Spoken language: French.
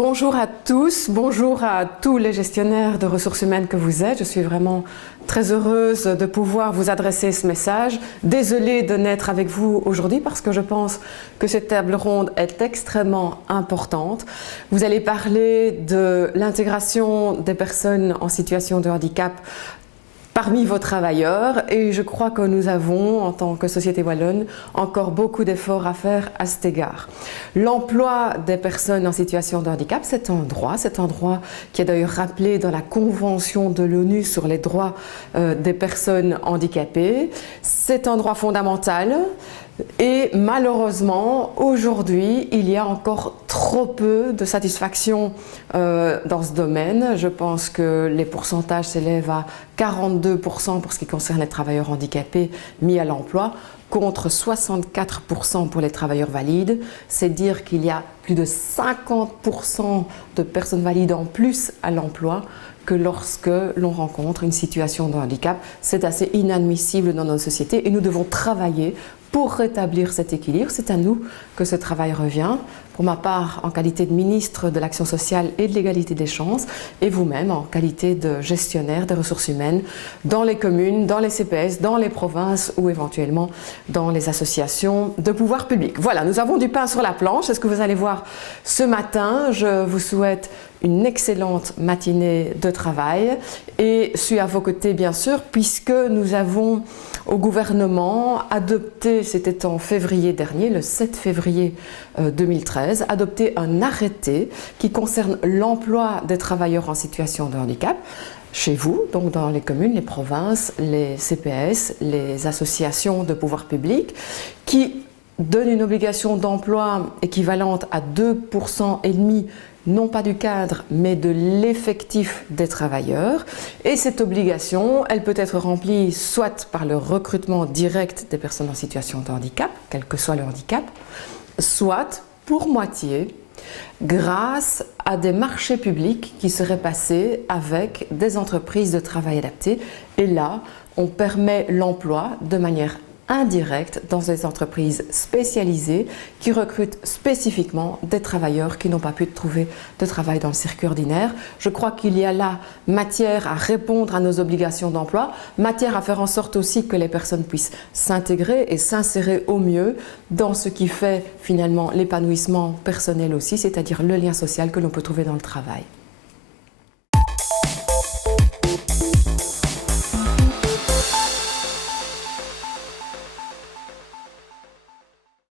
Bonjour à tous, bonjour à tous les gestionnaires de ressources humaines que vous êtes. Je suis vraiment très heureuse de pouvoir vous adresser ce message. Désolée de n'être avec vous aujourd'hui parce que je pense que cette table ronde est extrêmement importante. Vous allez parler de l'intégration des personnes en situation de handicap parmi vos travailleurs et je crois que nous avons, en tant que Société Wallonne, encore beaucoup d'efforts à faire à cet égard. L'emploi des personnes en situation de handicap, c'est un droit qui est d'ailleurs rappelé dans la Convention de l'ONU sur les droits des personnes handicapées. C'est un droit fondamental. Et malheureusement, aujourd'hui, il y a encore trop peu de satisfaction dans ce domaine. Je pense que les pourcentages s'élèvent à 42% pour ce qui concerne les travailleurs handicapés mis à l'emploi, contre 64% pour les travailleurs valides. C'est dire qu'il y a plus de 50% de personnes valides en plus à l'emploi que lorsque l'on rencontre une situation de handicap. C'est assez inadmissible dans notre société et nous devons travailler pour rétablir cet équilibre. C'est à nous que ce travail revient. Pour ma part, en qualité de ministre de l'Action sociale et de l'égalité des chances, et vous-même en qualité de gestionnaire des ressources humaines dans les communes, dans les CPS, dans les provinces ou éventuellement dans les associations de pouvoir public. Voilà, nous avons du pain sur la planche. C'est ce que vous allez voir ce matin. Je vous souhaite une excellente matinée de travail et suis à vos côtés bien sûr puisque nous avons au gouvernement adopté, c'était en février dernier, le 7 février 2013, adopté un arrêté qui concerne l'emploi des travailleurs en situation de handicap chez vous, donc dans les communes, les provinces, les CPS, les associations de pouvoir public, qui donne une obligation d'emploi équivalente à 2,5% non pas du cadre, mais de l'effectif des travailleurs. Et cette obligation, elle peut être remplie soit par le recrutement direct des personnes en situation de handicap, quel que soit le handicap, soit pour moitié grâce à des marchés publics qui seraient passés avec des entreprises de travail adapté. Et là, on permet l'emploi de manière indirecte dans des entreprises spécialisées qui recrutent spécifiquement des travailleurs qui n'ont pas pu trouver de travail dans le circuit ordinaire. Je crois qu'il y a là matière à répondre à nos obligations d'emploi, matière à faire en sorte aussi que les personnes puissent s'intégrer et s'insérer au mieux dans ce qui fait finalement l'épanouissement personnel aussi, c'est-à-dire le lien social que l'on peut trouver dans le travail.